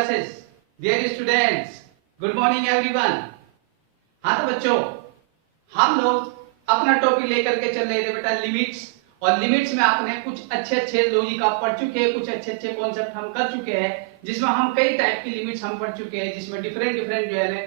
classes, dear students, good morning everyone। हाँ तो बच्चों, हम लोग अपना टॉपिक लेकर के चल रहे थे बेटा लिमिट्स, और लिमिट्स में आपने कुछ अच्छे लॉजिक आप पढ़ चुके हैं, कुछ अच्छे कॉन्सेप्ट हम कर चुके हैं, जिसमें हम कई टाइप की लिमिट्स हम पढ़ चुके हैं, जिसमें डिफरेंट जो है ना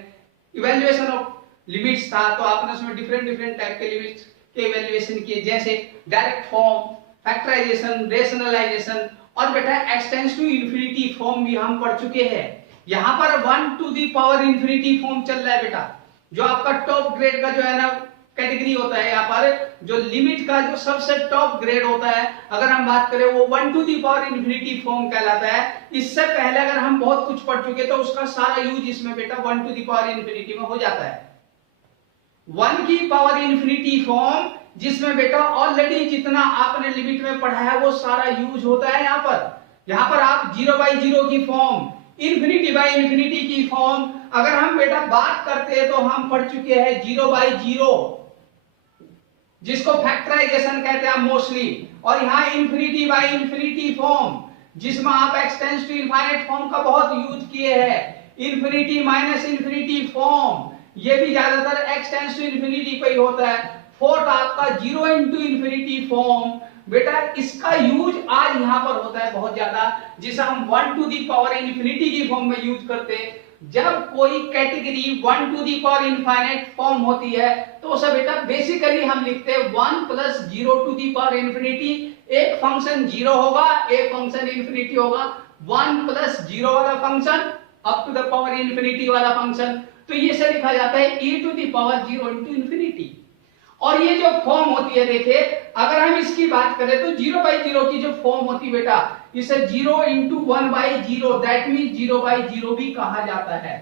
इवेल्युएशन ऑफ लिमिट्स था। तो आपने उसमें डिफरेंट टाइप के लिमिट्स के इवेल्युएशन किए, जैसे डायरेक्ट फॉर्म, फैक्टराइजेशन, रेशनलाइजेशन, और बेटा एक्सटेंस टू इंफिनिटी फॉर्म भी हम पढ़ चुके हैं। यहाँ पर 1 to the power infinity form चल रहा है बेटा, जो आपका टॉप ग्रेड का जो है ना कैटेगरी होता है। यहाँ पर जो लिमिट का जो सबसे टॉप ग्रेड होता है, अगर हम बात करें, वो 1 to the power infinity form कहलाता है। इससे पहले अगर हम बहुत कुछ पढ़ चुके तो उसका सारा यूज इसमें बेटा 1 टू दी पावर इंफिनिटी में हो जाता है। 1 की पावर इंफिनिटी फॉर्म, जिसमें बेटा ऑलरेडी जितना आपने लिमिट में पढ़ा है वो सारा यूज होता है। यहाँ पर आप 0/0 की फॉर्म, इंफिनिटी बाय इंफिनिटी की फॉर्म, अगर हम बेटा बात करते हैं तो हम पढ़ चुके हैं 0/0, जिसको फैक्टराइजेशन कहते हैं मोस्टली, और यहाँ इंफिनिटी बाय इंफिनिटी फॉर्म, जिसमें आप एक्सटेंस टू इनफाइनाइट फॉर्म का बहुत यूज किए हैं। इंफिनिटी माइनस इंफिनिटी फॉर्म, ये भी ज्यादातर एक्सटेंस टू इंफिनिटी पे ही होता है। फोर्थ आपका 0 इंटू इंफिनिटी फॉर्म, बेटा इसका यूज आज यहाँ पर होता है बहुत ज्यादा, जिसे हम 1 टू दी पावर इंफिनिटी की फॉर्म में यूज करते हैं। जब कोई category 1 to the power infinite form होती है तो उसे बेटा बेसिकली हम लिखते हैं 1 plus 0 to the power infinity. एक फंक्शन 0 होगा, एक फंक्शन इंफिनिटी होगा, 1 प्लस 0 वाला function up to the power infinity वाला फंक्शन, तो ये से लिखा जाता है e to the power 0 into infinity. और ये जो फॉर्म होती है, देखिए अगर हम इसकी बात करें तो 0/0 की जो फॉर्म होती है बेटा, इसे 0 इंटू 1/0, दैट मीन 0/0 भी कहा जाता है।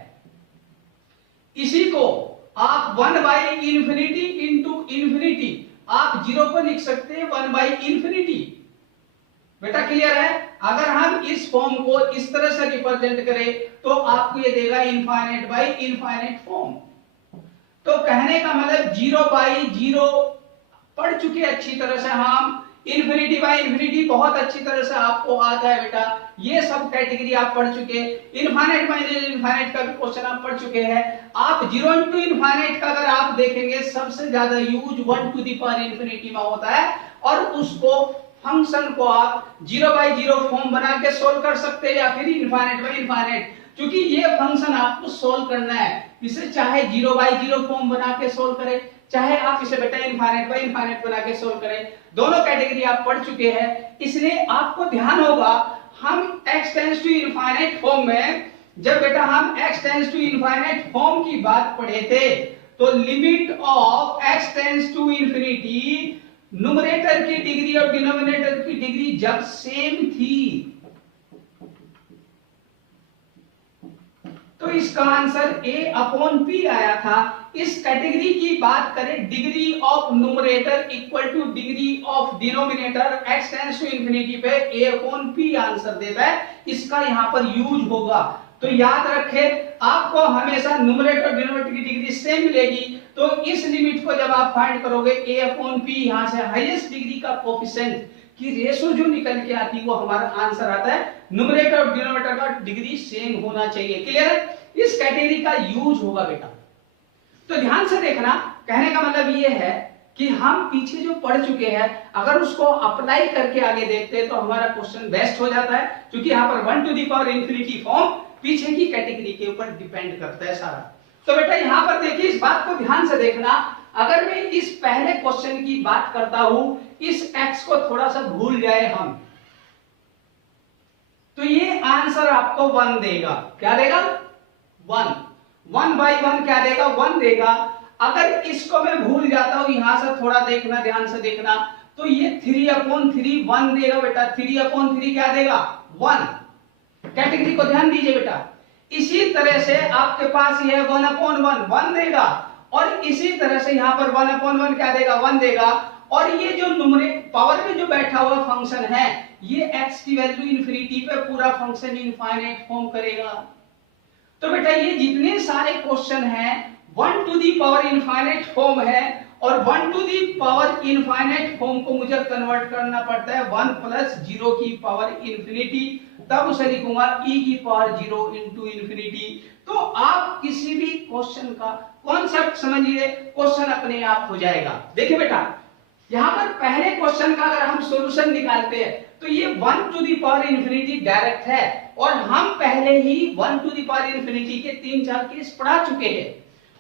इसी को आप 1/इंफिनिटी इंटू इंफिनिटी, आप 0 को लिख सकते हैं 1/इंफिनिटी। बेटा क्लियर है? अगर हम इस फॉर्म को इस तरह से रिप्रेजेंट करें तो आपको ये देगा इनफाइनाइट बाय इनफाइनाइट फॉर्म। तो कहने का मतलब 0/0 पढ़ चुके अच्छी तरह से हम, इंफिनिटी बाय इंफिनिटी बहुत अच्छी तरह से आपको आता है बेटा, ये सब कैटेगरी आप पढ़ चुके। इनफाइनाइट माइनस इनफाइनाइट का भी क्वेश्चन आप पढ़ चुके हैं। आप 0 इंटू इनफाइनाइट का अगर आप देखेंगे सबसे ज्यादा use 1 to the power infinity में होता है, और उसको फंक्शन को आप 0/0 फॉर्म बना के सोल्व कर सकते हैं, या फिर इनफाइनाइट बाय इनफाइनाइट, क्योंकि ये फंक्शन आपको सोल्व करना है। इसे चाहे 0/0 फॉर्म बना के सोल्व करें, चाहे आप इसे बेटा इनफाइनाइट बाय इनफाइनाइट बना के सोल्व करें, दोनों कैटेगरी आप पढ़ चुके हैं। इसलिए आपको ध्यान होगा, हम x tends to infinite form में, जब बेटा हम x tends to infinite form की बात पढ़े थे, तो limit of x tends to infinity, numerator की डिग्री और डिनोमिनेटर की डिग्री जब सेम थी, तो इसका आंसर a/p आया था। इस कैटेगरी की बात करें, degree of numerator equal to degree of denominator, x tends to infinity पे a/p आंसर देता है, इसका यहाँ पर यूज होगा। तो याद रखें, आपको हमेशा न्यूमरेटर और डिनोमिनेटर की डिग्री सेम मिलेगी, तो इस लिमिट को जब आप फाइंड करोगे a/p, यहाँ से हाईएस्ट डिग्री का कोफिशिएंट की रेशो जो निकल के आती है वो हमारा आंसर आता है। न्यूमरेटर और डिनोमिनेटर का डिग्री सेम होना चाहिए। क्लियर है? इस कैटेगरी का यूज होगा बेटा। तो ध्यान से देखना, कहने का मतलब ये है कि हम पीछे जो पढ़ चुके हैं, अगर उसको अप्लाई करके आगे देखते हैं तो हमारा क्वेश्चन बेस्ट हो जाता है, क्योंकि यहाँ पर 1 to the power infinity form पीछे की कैटेगरी के ऊपर डिपेंड करता है सारा। तो बेटा यहाँ पर देखिए, इस बात को ध्यान से देखना, अगर मैं इस पहले क्वेश्चन की बात करता हूं, इस x को थोड़ा सा भूल जाए हम, तो ये आंसर आपको 1 देगा। क्या देगा? 1 1/1 क्या देगा? 1 देगा। अगर इसको मैं भूल जाता हूं, यहां से थोड़ा देखना, ध्यान से देखना, तो ये 3/3 1 देगा बेटा। 3/3 क्या देगा? 1। कैटेगरी को ध्यान दीजिए बेटा। इसी तरह से आपके पास ये 1/1 1 देगा, और इसी तरह से यहाँ पर 1/1 क्या देगा? 1 देगा। और ये जो न्यूमरेटर पावर में जो बैठा हुआ फंक्शन है, ये x की वैल्यू इंफिनिटी पे पूरा फंक्शन इनफाइनाइट फॉर्म करेगा। तो बेटा ये जितने सारे क्वेश्चन हैं 1 to the power infinite form है, और 1 to the power infinite form को मुझे कन्वर्ट करना पड़ता है 1 प्लस 0 की पावर इंफिनिटी, तब उसे लिखूंगा e की पावर 0 इंटू इंफिनिटी। तो आप किसी भी क्वेश्चन का कॉन्सेप्ट समझिए, क्वेश्चन अपने आप हो जाएगा। देखिए बेटा, यहाँ पर पहले क्वेश्चन का अगर हम सॉल्यूशन निकालते हैं तो ये 1 to the power infinity direct है, और हम पहले ही 1 टू दी पावर इंफिनिटी के 3-4 केस पढ़ा चुके हैं।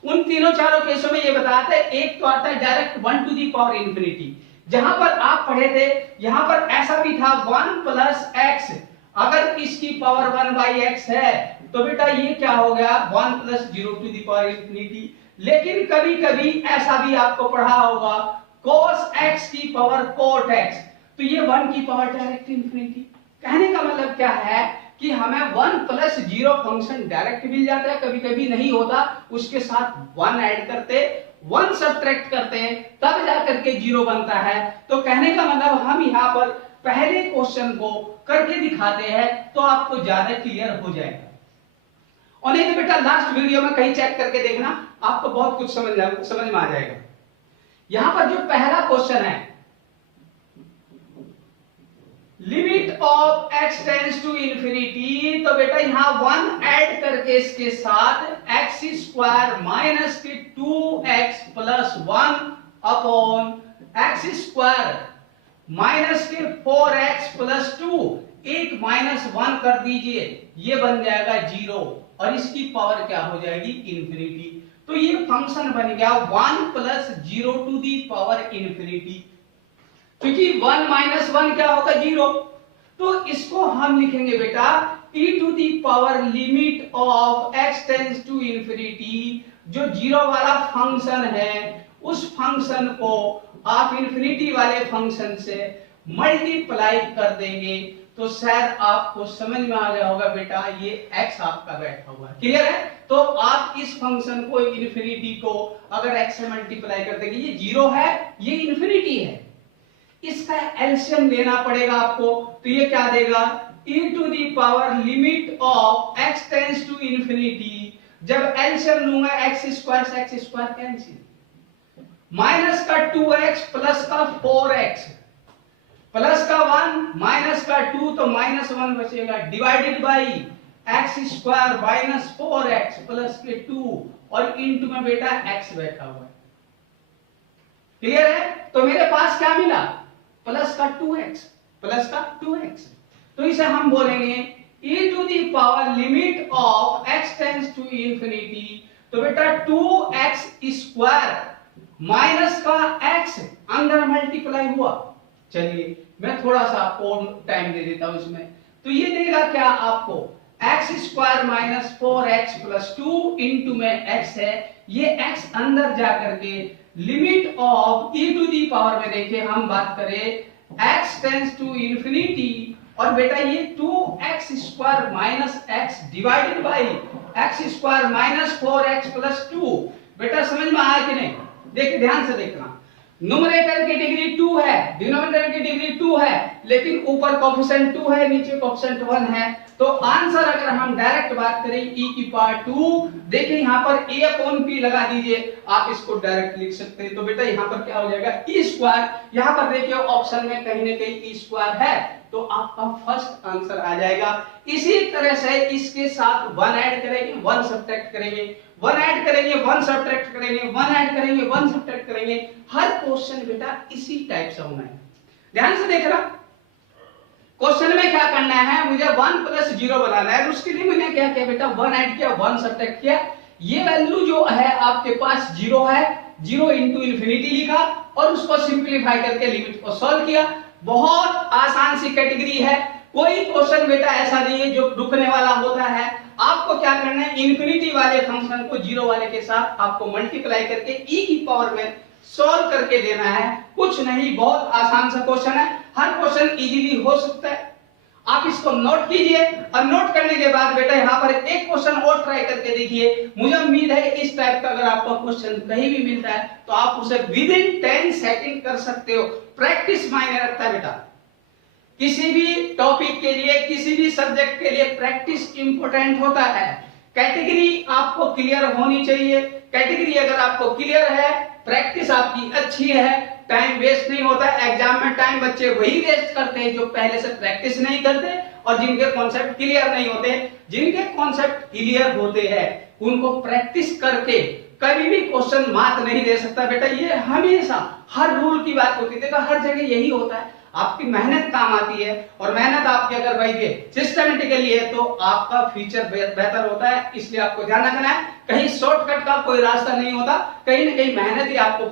उन तीनों चारों केसों में ये बताते हैं, एक तो आता है direct 1 to the power infinity, जहां पर आप पढ़े थे यहां पर ऐसा भी था 1 प्लस एक्स, अगर इसकी पावर 1 बाई एक्स है तो बेटा ये क्या हो गया 1 plus 0 to the power infinity. लेकिन कभी कभी ऐसा भी आपको पढ़ा होगा cos x की पावर cot x, तो ये 1 की पावर डायरेक्ट इंफिनिटी। कहने का मतलब क्या है कि हमें 1 प्लस 0 फंक्शन डायरेक्ट मिल जाता है, कभी कभी नहीं होता, उसके साथ 1 ऐड करते 1 सब्ट्रैक्ट करते हैं तब जाकर के 0 बनता है। तो कहने का मतलब हम यहाँ पर पहले क्वेश्चन को करके दिखाते हैं तो आपको ज्यादा क्लियर हो जाएगा। और नहीं तो बेटा लास्ट वीडियो में कहीं चेक करके देखना, आपको बहुत कुछ समझ में आ जाएगा। यहां पर जो पहला क्वेश्चन है, limit of x tends to infinity, तो बेटा यहां 1 ऐड करके इसके साथ x स्क्वायर माइनस के 2x plus 1 upon x square minus के 4x प्लस 2, एक माइनस 1 कर दीजिए, ये बन जाएगा 0 और इसकी पावर क्या हो जाएगी इंफिनिटी। तो ये फंक्शन बन गया 1 plus 0 to the power infinity, क्योंकि 1 माइनस 1 क्या होगा 0, तो इसको हम लिखेंगे बेटा e to the power limit of x tends to infinity. जो 0 वाला फंक्शन है उस फंक्शन को आप इंफिनिटी वाले फंक्शन से मल्टीप्लाई कर देंगे, तो शायद आपको समझ में आ गया होगा बेटा ये x आपका बैठा हुआ है। क्लियर है? तो आप इस फंक्शन को इंफिनिटी को अगर x से मल्टीप्लाई कर देंगे, ये 0 है ये इंफिनिटी है, इसका एलसीएम लेना पड़ेगा आपको, तो ये क्या देगा e to the power limit of x tends to infinity. जब एलसीएम लूंगा x स्क्वायर से x स्क्वायर कैंसिल, माइनस का 2x प्लस का 4x प्लस का 1 माइनस का 2, तो माइनस 1 बचेगा, divided by x square minus 4x plus के 2 और इंटू में बेटा x बैठा हुआ है। क्लियर है? तो मेरे पास क्या मिला प्लस का 2x, प्लस का 2x, तो इसे हम बोलेंगे e to the power limit of x tends to infinity. तो बेटा 2x स्क्वायर माइनस का x अंदर मल्टीप्लाई हुआ, चलिए मैं थोड़ा सा आपको टाइम दे देता हूं इसमें, तो ये देगा क्या आपको x square minus 4x plus 2 into में x है, ये x अंदर जाकर के limit of e to the power में देखिए हम बात करें x टेंड्स टू इंफिनिटी, और बेटा ये 2x square minus x divided by x square minus 4x plus 2। बेटा समझ में आया कि नहीं? देखिए ध्यान से देखना, न्यूमरेटर की डिग्री 2 है, डिनोमिनेटर की डिग्री 2 है, लेकिन ऊपर कोएफिशिएंट 2 है नीचे कोएफिशिएंट 1 है, तो आंसर अगर हम डायरेक्ट बात करें e की पावर 2, देखिए यहां पर a अपॉन p लगा दीजिए, आप इसको डायरेक्ट लिख सकते हैं। तो बेटा यहां पर क्या हो जाएगा e स्क्वायर, यहां पर देखिए ऑप्शन में कहीं ना कहीं e स्क्वायर है, तो आपका फर्स्ट आंसर आ जाएगा। इसी तरह से इसके साथ 1 ऐड करेंगे 1 सब्ट्रैक्ट करेंगे, 1 ऐड करेंगे 1 सब्ट्रैक्ट करेंगे, 1 ऐड करेंगे 1 सब्ट्रैक्ट करेंगे। हर क्वेश्चन बेटा इसी टाइप से होना है, ध्यान से देखना। क्वेश्चन में क्या करना है, मुझे 1 प्लस 0 बनाना है, उसके लिए मैंने क्या किया बेटा 1 ऐड किया 1 सब्ट्रैक्ट किया, ये वैल्यू जो है आपके पास 0 है, 0 इंटू इंफिनिटी लिखा और उसको सिंप्लीफाई करके लिमिट को सॉल्व किया। बहुत आसान सी कैटेगरी है, कोई क्वेश्चन बेटा ऐसा नहीं है जो रुकने वाला होता है। आपको क्या करना है, इंफिनिटी वाले फंक्शन को 0 वाले के साथ आपको मल्टीप्लाई करके e की पावर में सॉल्व करके देना है, कुछ नहीं, बहुत आसान सा क्वेश्चन है, हर क्वेश्चन इजीली हो सकता है। आप इसको नोट कीजिए और नोट करने के बाद बेटा यहाँ पर एक क्वेश्चन और ट्राई करके देखिए। मुझे उम्मीद है इस टाइप का अगर आपको क्वेश्चन कहीं भी मिलता है तो आप उसे विद इन 10 सेकंड कर सकते हो। प्रैक्टिस मायने रखता है बेटा, किसी भी टॉपिक के लिए किसी भी सब्जेक्ट के लिए प्रैक्टिस इंपॉर्टेंट होता है। कैटेगरी आपको क्लियर होनी चाहिए, कैटेगरी अगर आपको क्लियर है प्रैक्टिस आपकी अच्छी है, टाइम वेस्ट नहीं होता है। एग्जाम में टाइम बच्चे वही वेस्ट करते हैं जो पहले से प्रैक्टिस नहीं करते और जिनके कॉन्सेप्ट क्लियर नहीं होते। जिनके कॉन्सेप्ट क्लियर होते हैं उनको प्रैक्टिस करके कभी भी क्वेश्चन मार्क नहीं दे सकता बेटा। ये हमेशा हर रूल की बात होती है, देखो हर जगह यही होता है। आपकी मेहनत काम आती है और मेहनत आपकी अगर भाई सिस्टमेटिकली है तो आपका फ्यूचर बेहतर होता है। इसलिए आपको ध्यान रखना है, कहीं शॉर्टकट का कोई रास्ता नहीं होता, कहीं ना कहीं मेहनत ही आपको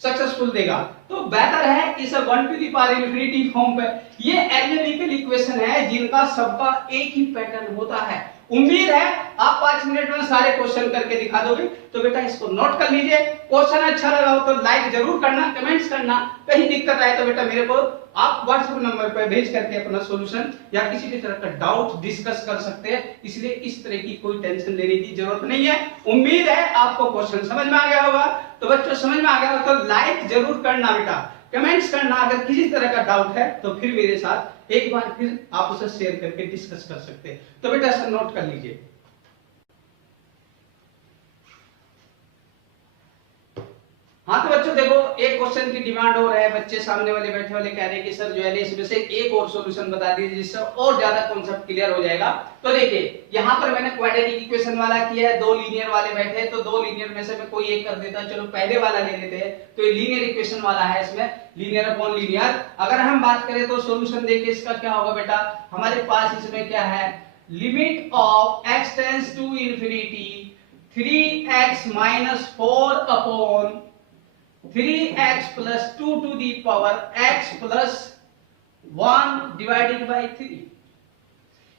सक्सेसफुल देगा। तो बेहतर है इस 1 to the power infinity form पे। ये एनालिटिकल इक्वेशन है जिनका सबका एक ही पैटर्न होता है। उम्मीद है आप 5 मिनट में सारे क्वेश्चन करके दिखा दोगे। तो बेटा इसको नोट कर लीजिए। क्वेश्चन अच्छा लगा हो तो लाइक जरूर करना, कमेंट्स करना। कहीं दिक्कत आए तो बेटा मेरे को आप व्हाट्सएप नंबर पर भेज करके अपना सॉल्यूशन या किसी भी तरह का डाउट डिस्कस कर सकते हैं। इसलिए इस तरह की कोई टेंशन लेने की जरूरत नहीं है। उम्मीद है आपको क्वेश्चन समझ में आ गया होगा। तो बच्चों समझ में आ गया हो तो लाइक जरूर करना बेटा, कमेंट्स करना। अगर किसी तरह का डाउट है तो फिर मेरे साथ एक बार फिर आप उसे शेयर करके डिस्कस कर सकते हैं। तो बेटा ऐसा नोट कर लीजिए। हाँ तो बच्चों देखो एक क्वेश्चन की डिमांड हो रहा है, बच्चे सामने वाले बैठे वाले कह रहे हैं कि सर जो है इसमें से एक और सॉल्यूशन बता दीजिए जिससे और ज्यादा कॉन्सेप्ट क्लियर हो जाएगा। तो देखिए यहाँ पर मैंने क्वाड्रेटिक इक्वेशन वाला किया है, दो लीनियर वाले बैठे हैं तो दो लीनियर में से मैं कोई एक कर देता हूं। चलो पहले वाला ले लेते हैं। तो ये लीनियर इक्वेशन वाला है, इसमें लीनियर अपॉन लीनियर। अगर हम बात करें तो सॉल्यूशन देखिए इसका क्या होगा बेटा। हमारे पास इसमें क्या है, limit of x tends to infinity 3x - 4 upon 3x plus 2 to the power x plus 1 divided by 3।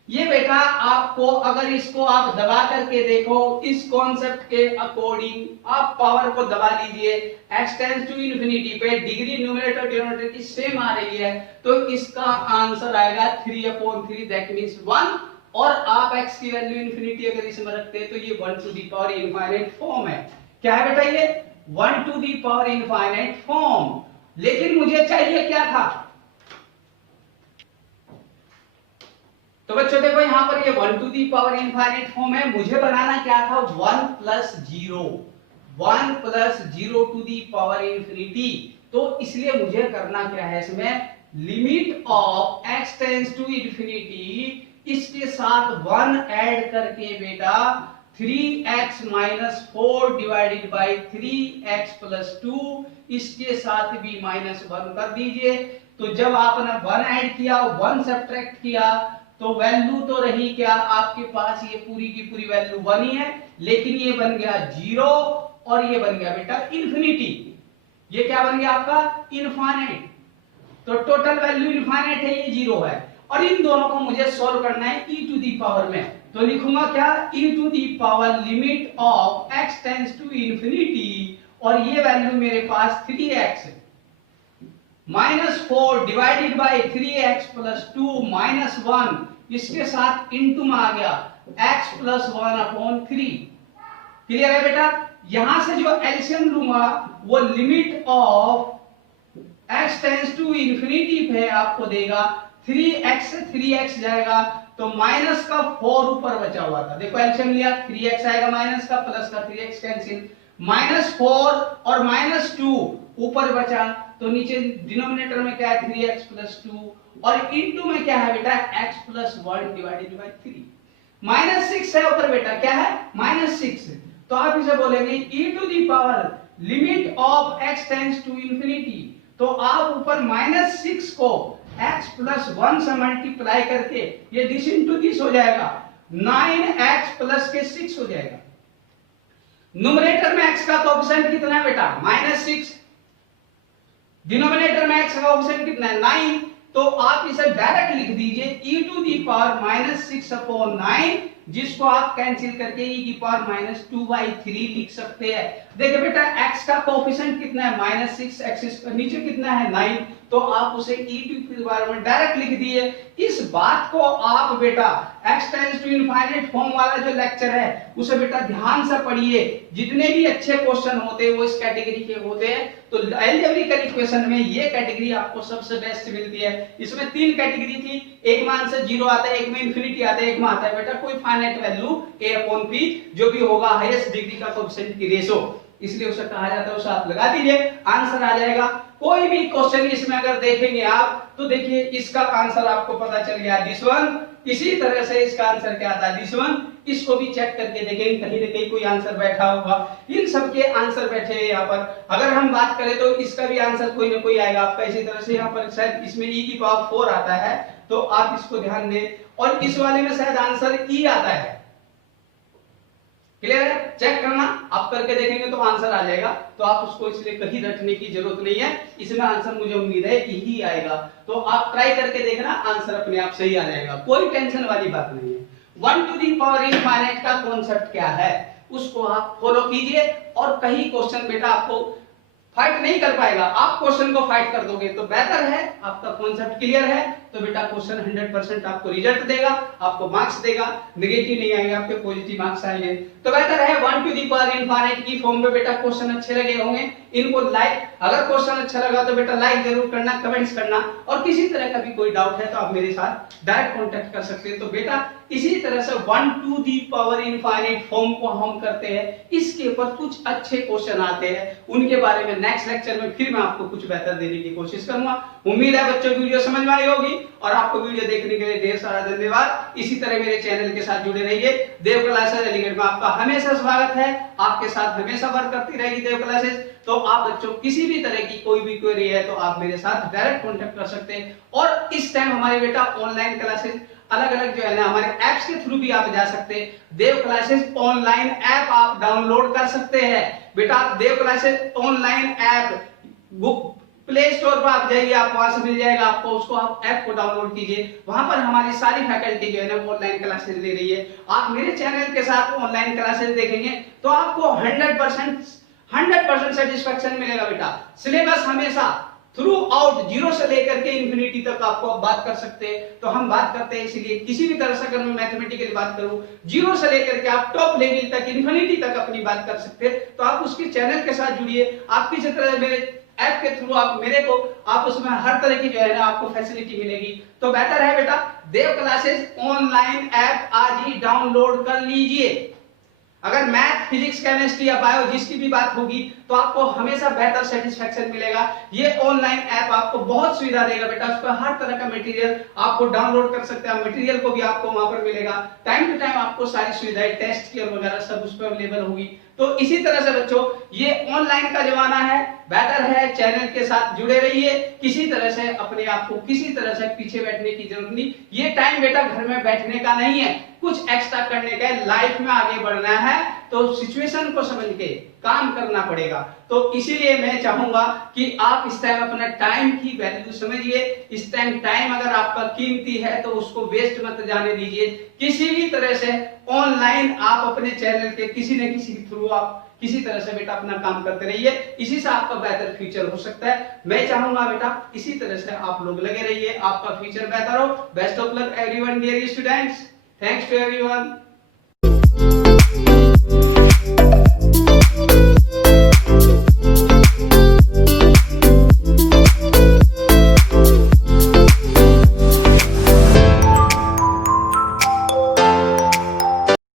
ये बेटा आपको अगर इसको आप दबा करके देखो इस कॉन्सेप्ट के अकॉर्डिंग आप पावर को दबा लीजिए। x टेंड्स टू इंफिनिटी पे डिग्री न्यूमरेटर डिनोमिनेटर की सेम आ रही है तो इसका आंसर आएगा 3/3 दैट मींस 1। और आप x की वैल्यू इंफिनिटी अगर इसमें रखते हैं तो ये 1 to the power infinite form है। क्या है बेटा ये 1 to the power infinite form. लेकिन मुझे चाहिए क्या था, तो बच्चों देखो यहां पर ये 1 to the power infinite form है। मुझे बनाना क्या था 1 + 0 टू दी पावर इंफिनिटी। तो इसलिए मुझे करना क्या है, इसमें limit of x tends to infinity इसके साथ 1 ऐड करके बेटा 3x - 4 डिवाइडेड बाई 3x + 2 इसके साथ भी -1 कर दीजिए। तो जब आपने 1 ऐड किया 1 सब्ट्रैक्ट किया तो वैल्यू तो रही क्या आपके पास, ये पूरी की पूरी वैल्यू 1 ही है। लेकिन ये बन गया 0 और ये बन गया बेटा इंफिनिटी। ये क्या बन गया आपका इनफाइनाइट। तो टोटल वैल्यू इनफाइनाइट है, ये 0 है। और इन दोनों को मुझे सॉल्व करना है e टू दी पावर में। तो लिखूंगा क्या e to the power limit of x tends to infinity और ये वैल्यू मेरे पास 3x -4 डिवाइडेड बाय 3x + 2 -1 इसके साथ इनटू में आ गया x + 1/3। क्लियर है बेटा। यहां से जो एलसीएम लूंगा वो limit of x tends to infinity पे आपको देगा 3x से 3x जाएगा तो माइनस का 4 ऊपर बचा हुआ था। देखो एलसीएम लिया 3x आएगा माइनस का, प्लस का 3x कैंसिल, -4 और -2 ऊपर बचा तो नीचे डिनोमिनेटर में क्या है 3x + 2 और इनटू में क्या है बेटा x + 1 डिवाइडेड बाय 3। -6 है ऊपर बेटा, क्या है -6। तो आप इसे बोलेंगे e to the power limit of x tends to infinity. तो आप ऊपर -6 को x + 1 से मल्टीप्लाई करके ये दिस इनटू दिस हो जाएगा 9x + के 6 हो जाएगा। न्यूमरेटर में x का कोएफिशिएंट कितना है बेटा -6, डिनोमिनेटर में x का कोएफिशिएंट कितना है 9। तो आप इसे डायरेक्ट लिख दीजिए e टू दी पावर -6/9 जिसको आप कैंसिल करके e की पावर -2/3 लिख सकते हैं। देखिए बेटा x का कोएफिशिएंट कितना है -6, x नीचे कितना है 9 तो आप उसे e टू की पावर में डायरेक्ट लिख दिए। इस बात को आप बेटा x tends to infinite form वाला जो लेक्चर है उसे बेटा ध्यान से पढ़िए। जितने भी अच्छे क्वेश्चन होते हैं वो इस कैटेगरी के होते हैं। तो अलजेब्रिक इक्वेशन में ये कैटेगरी आपको सबसे बेस्ट मिलती है। इसमें 3 कैटेगरी थी, एक मान से 0 आता है, एक में इंफिनिटी आता है, एक में आता है बेटा कोई फाइनाइट वैल्यू a/p जो भी होगा हाईएस्ट डिग्री का कोएफिशिएंट की रेशो। इसलिए उसे कहा जाता है, उसे आप लगा दीजिए, आंसर आ जाएगा। कोई भी क्वेश्चन इसमें अगर देखेंगे आप तो देखिए इसका आंसर आपको पता चल गया, दिस वन। इसी तरह से इसका आंसर क्या आता है, दिस वन। इसको भी चेक करके देखेंगे कहीं ना कहीं कोई आंसर बैठा होगा। इन सब के आंसर बैठे हैं यहाँ पर। अगर हम बात करें तो इसका भी आंसर कोई ना कोई आएगा आपका। इसी तरह से यहाँ पर शायद इसमें e की पावर 4 आता है, तो आप इसको ध्यान दें। और इस वाले में शायद आंसर e आता है। क्लियर है? चेक करना, आप करके देखेंगे तो आंसर आ जाएगा। तो आप उसको इसलिए कहीं रटने की जरूरत नहीं है, इसमें आंसर मुझे उम्मीद है यही आएगा। तो आप ट्राई करके देखना, आंसर अपने आप सही आ जाएगा, कोई टेंशन वाली बात नहीं है। 1 टू दी पावर इनफाइनाइट का कॉन्सेप्ट क्या है उसको आप फॉलो कीजिए। और कहीं क्वेश्चन बेटा आपको फाइट नहीं कर पाएगा, आप क्वेश्चन को फाइट कर दोगे तो बेहतर है। आपका कॉन्सेप्ट क्लियर है तो बेटा क्वेश्चन 100% आपको रिजल्ट देगा, आपको मार्क्स देगा, नेगेटिव नहीं आएंगे, आपके पॉजिटिव मार्क्स आएंगे। तो बेहतर है 1 टू दी पावर इनफाइनाइट की फॉर्म में बेटा क्वेश्चन अच्छे लगे होंगे, इनको लाइक, अगर क्वेश्चन अच्छा लगा तो बेटा लाइक जरूर करना, कमेंट्स करना। और किसी तरह का भी कोई डाउट है तो आप मेरे साथ डायरेक्ट कांटेक्ट कर सकते हैं। तो बेटा इसी तरह से 1 to the power infinite form को हम करते हैं, इसके ऊपर कुछ अच्छे क्वेश्चन आते हैं, उनके बारे में नेक्स्ट लेक्चर में फिर मैं आपको कुछ बेहतर देने की कोशिश करूंगा। उम्मीद है बच्चों वीडियो समझ में आई होगी, और आपको वीडियो देखने के लिए ढेर सारा धन्यवाद। इसी तरह मेरे चैनल के साथ जुड़े रहिए। देव क्लासेस अलीगढ़ में आपका हमेशा स्वागत है, आपके साथ हमेशा वर्क करती रहेगी देव क्लासेस। तो आप बच्चों किसी भी तरह की कोई भी क्वेरी है तो आप मेरे साथ डायरेक्ट कांटेक्ट कर सकते हैं। और इस टाइम हमारे बेटा ऑनलाइन क्लासेस अलग अलग जो है ना हमारे ऐप्स के थ्रू भी आप जा सकते हैं। देव क्लासेस ऑनलाइन ऐप आप डाउनलोड कर सकते हैं। बेटा Dev classes online app book Play Store पर आप जाइए, आप वहां से मिल जाएगा आपको, उसको आप ऐप को डाउनलोड कीजिए। वहां पर हमारी सारी फैकल्टी जो है ना ऑनलाइन क्लासेस ले रही है। आप मेरे चैनल के साथ ऑनलाइन क्लासेस देखेंगे तो आपको 100% सेटिस्फेक्शन मिलेगा बेटा। सिलेबस हमेशा थ्रू आउट 0 से लेकर के इंफिनिटी तक आपको आप बात कर सकते हैं। तो हम बात करते हैं इसीलिए किसी भी तरह से अगर मैं मैथमेटिकली बात करूं 0 से लेकर के आप टॉप लेवल तक इंफिनिटी तक अपनी बात कर सकते हैं। तो आप उसके चैनल के साथ जुड़िए। आप किसी तरह मेरे ऐप के थ्रू आप मेरे को आप उसमें हर तरह की जो है ना आपको फैसिलिटी मिलेगी। तो बेहतर है बेटा देव क्लासेस ऑनलाइन ऐप आज ही डाउनलोड कर लीजिए। अगर मैथ, फिजिक्स, केमिस्ट्री या बायो जिसकी भी बात होगी तो आपको हमेशा बेहतर सेटिस्फेक्शन मिलेगा। ये ऑनलाइन ऐप आपको बहुत सुविधा देगा बेटा, उस पर हर तरह का मटेरियल आपको डाउनलोड कर सकते हैं, मटेरियल को भी आपको वहां पर मिलेगा। टाइम टू टाइम आपको सारी सुविधाएं, टेस्ट की और वगैरह सब उस पर अवेलेबल होगी। तो इसी तरह से बच्चों ये ऑनलाइन का जमाना है, बेहतर है चैनल के साथ जुड़े रहिए। किसी तरह से अपने आप को किसी तरह से पीछे बैठने की जरूरत नहीं। ये टाइम बेटा घर में बैठने का नहीं है, कुछ एक्स्ट्रा करने का है, लाइफ में आगे बढ़ना है तो सिचुएशन को समझ के काम करना पड़ेगा। तो इसीलिए मैं चाहूंगा कि आप इस टाइम अपना टाइम की वैल्यू समझिए। इस टाइम अगर आपका कीमती है तो उसको वेस्ट मत जाने दीजिए। किसी भी तरह से ऑनलाइन आप अपने चैनल के किसी न किसी थ्रू आप किसी तरह से बेटा अपना काम करते रहिए, इसी से आपका बेहतर फ्यूचर हो सकता है। मैं चाहूंगा बेटा इसी तरह से आप लोग लगे रहिए, आपका फ्यूचर बेहतर हो। Best of luck everyone dear students, thanks to everyone.